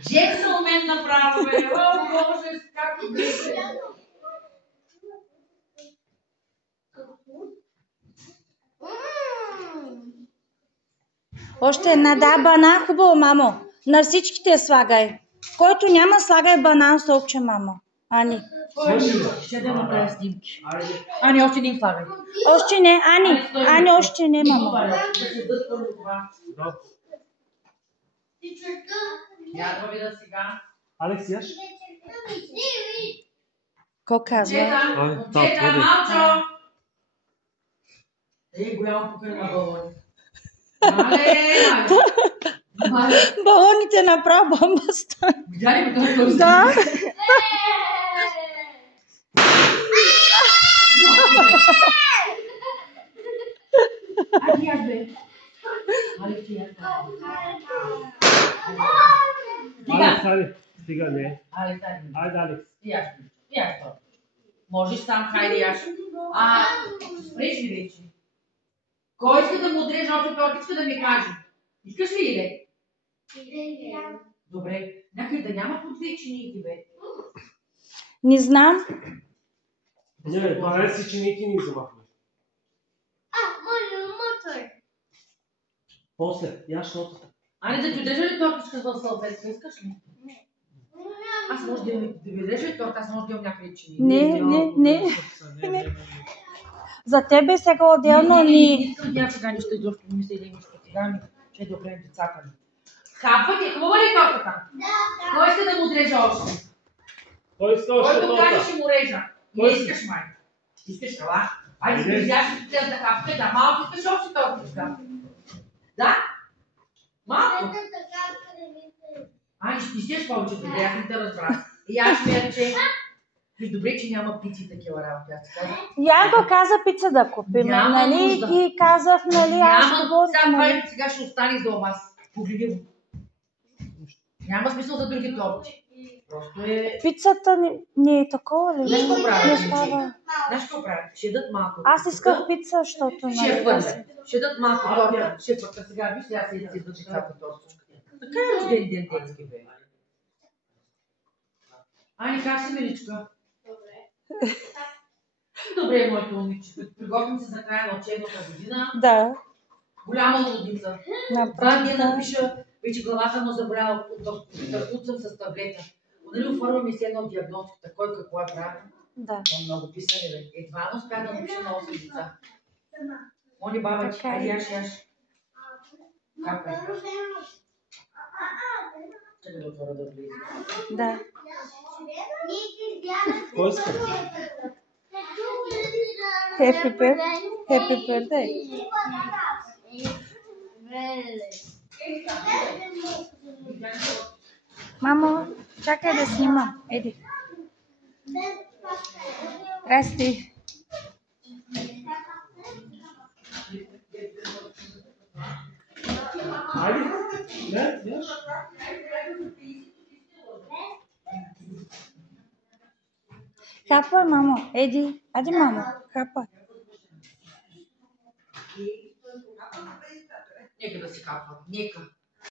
Джентълмен направо, бе. О, Боже, как грезе. Още една, да, банан, хубаво, мамо. На всичките слагай. Който няма, слагай банан сокче, мамо. Ани. Ще да направя снимки. Ани, още един слагай. Още не, Ани, още не, мамо. Ядва ви да сега. Алекс, яш? Ко казва? Джета, малчо! Ей, голямо покър на балони. Балоните направо бомбаста. Видя ли го този? Да. Айде, яш бе. Айде, ти яш бе. Алекс, айде. Стига, не. Айде, Айде, Алекс. яш бе. Яш бе. Можеш сам, хайде, яш. Спреш ли вече? Кой иска да му отрежа още тортичка да ми каже? Искаш ли, Иле? Добре. Някъде да няма по две чиники, бе. Не знам. Не, 12 чиники ни вземахме. После, яш тортата. Ани, да ти удържа ли тортичка за салфетка? Искаш ли? Аз може да ви удържа ли торта? Аз може да имам някъде чиники. Не. За тебе сега отделно ни... Не, сега нищо изобщо не мисля да имаш сега ми, че е да оправим децата ми. Хапва ти, хубава ли тортата? Да. Кой иска да му отрежа още? Кой иска още Който торта? каже, ще му режа. Не искаш, май. Искаш, ала? Айде, да изяш цялата хапка, да, малко искаш още тортичка. Да? Малко? Ани, ще изяш повече, да аз не те разбрах. И аз смея, че... Добре, че няма пици и такива работи, аз ти казах. Янко каза пица да купим, нали? И казах, нали, аз ще говоря. Сега ще остане за вас. Погледи го. Няма смисъл за други торти. Просто е... Пицата не е такова ли? Знаеш какво правят? Не става. Знаеш какво правят? Ще дадат малко. Аз исках пица, защото... Ще я хвърля. Ще дадат малко торта. Ще пъка сега, виж, сега си дадат децата тортичка. Така е рожден ден детски, бе. Ани, как си, миличка? Добре, моето момиче. Приготвим се за края на учебната година. Да. Голяма лудница. Това ми напиша, вече главата му забравя да куцам с таблета. Нали оформяме си едно диагностиката, кой какво е правил. Да. Много писане, бе. Едва не успя да напиша на 8 деца. Моли баба, че айде яш. Как е? Чакай да отворя да влезе. Да. Кой иска? Happy birthday. Мамо, чакай да снимам. Еди. Расти. Айде. Не, яш. Хапа, мамо. Еди. Ади, мамо. Хапа. Нека да си капва. Нека.